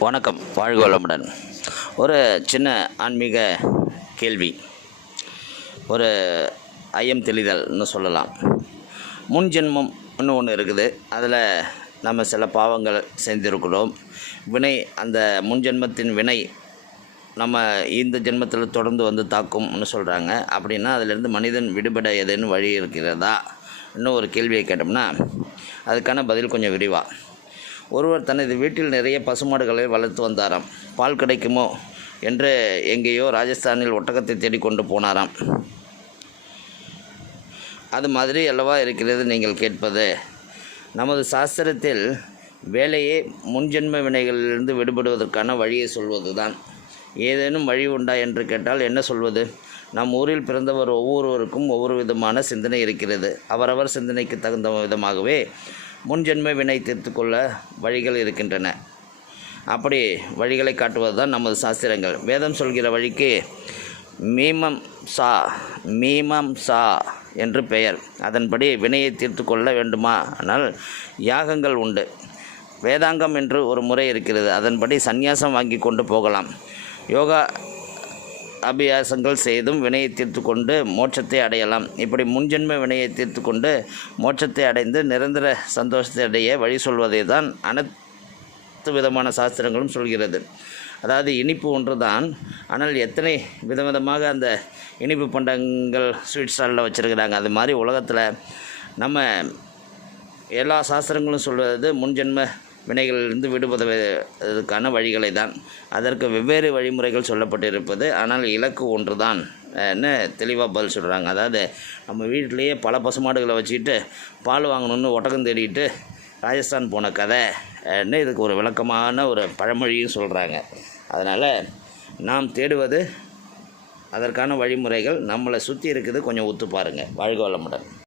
வணக்கம். வாழ்க வளமுடன். ஒரு சின்ன ஆன்மீக கேள்வி. ஒரு ஐயம் தெளிதல்னு சொல்லலாம். முன் ஜென்மம்னு ஒன்று இருக்குது. அதில் நம்ம சில பாவங்கள் செஞ்சிருக்கிறோம் வினை அந்த முன் ஜென்மத்தின் வினை நம்ம இந்த ஜென்மத்தில் தொடர்ந்து வந்து தாக்கும்னு சொல்கிறாங்க அப்படின்னா அதிலிருந்து மனிதன் விடுபட ஏதேன்னு வழி இருக்கிறதா? இன்னும் ஒரு கேள்வியை கேட்டோம்னா அதுக்கான பதில் கொஞ்சம் விரிவாக ஒருவர் தனது வீட்டில் நிறைய பசுமாடுகளை வளர்த்து வந்தாராம். பால் கிடைக்குமோ என்று எங்கேயோ ராஜஸ்தானில் ஒட்டகத்தை தேடிக்கொண்டு போனாராம். அது மாதிரி அல்லவா இருக்கிறது நீங்கள் கேட்பது? நமது சாஸ்திரத்தில் வேலையே முன்ஜென்ம வினைகளிலிருந்து விடுபடுவதற்கான வழியை சொல்வது தான் ஏதேனும் வழி உண்டா என்று கேட்டால் என்ன சொல்வது? நம் ஊரில் பிறந்தவர் ஒவ்வொருவருக்கும் ஒவ்வொரு விதமான சிந்தனை இருக்கிறது. அவரவர் சிந்தனைக்கு தகுந்த விதமாகவே முன்ஜென்ம வினை தீர்த்து கொள்ள வழிகள் இருக்கின்றன. அப்படி வழிகளை காட்டுவது தான் நமது சாஸ்திரங்கள். வேதம் சொல்கிற வழிக்கு மீமம் சா மீமம் சா என்று பெயர். அதன்படி வினையை தீர்த்து கொள்ள வேண்டுமா ஆனால் யாகங்கள் உண்டு. வேதாங்கம் என்று ஒரு முறை இருக்கிறது. அதன்படி சந்நியாசம் வாங்கி கொண்டு போகலாம். யோகா அபியாசங்கள் செய்தும் வினையை தீர்த்து கொண்டு மோட்சத்தை அடையலாம். இப்படி முன்ஜென்ம வினையை தீர்த்து கொண்டு மோட்சத்தை அடைந்து நிரந்தர சந்தோஷத்தை அடைய வழி சொல்வதை தான் அனைத்து விதமான சாஸ்திரங்களும் சொல்கிறது. அதாவது இனிப்பு ஒன்று தான் ஆனால் எத்தனை விதவிதமாக அந்த இனிப்பு பண்டங்கள் ஸ்வீட் ஸ்டாலில் வச்சுருக்கிறாங்க. அது மாதிரி உலகத்தில் நம்ம எல்லா சாஸ்திரங்களும் சொல்வது முன்ஜென்ம வினைகளிலிருந்து விடுபடுவதற்கான வழிகளை தான் அதற்கு வெவ்வேறு வழிமுறைகள் சொல்லப்பட்டிருப்பது ஆனால் இலக்கு ஒன்று தான் தெளிவாக பதில் சொல்கிறாங்க அதாவது நம்ம வீட்டிலேயே பல பசுமாடுகளை வச்சுக்கிட்டு பால் வாங்கணும்னு ஒட்டகம் தேடிட்டு ராஜஸ்தான் போன கதைன்னு இதுக்கு ஒரு விளக்கமான ஒரு பழமொழியும் சொல்கிறாங்க அதனால் நாம் தேடுவது அதற்கான வழிமுறைகள் நம்மளை சுற்றி இருக்குது. கொஞ்சம் ஒத்து பாருங்கள் வாழ்க வளமுடன்.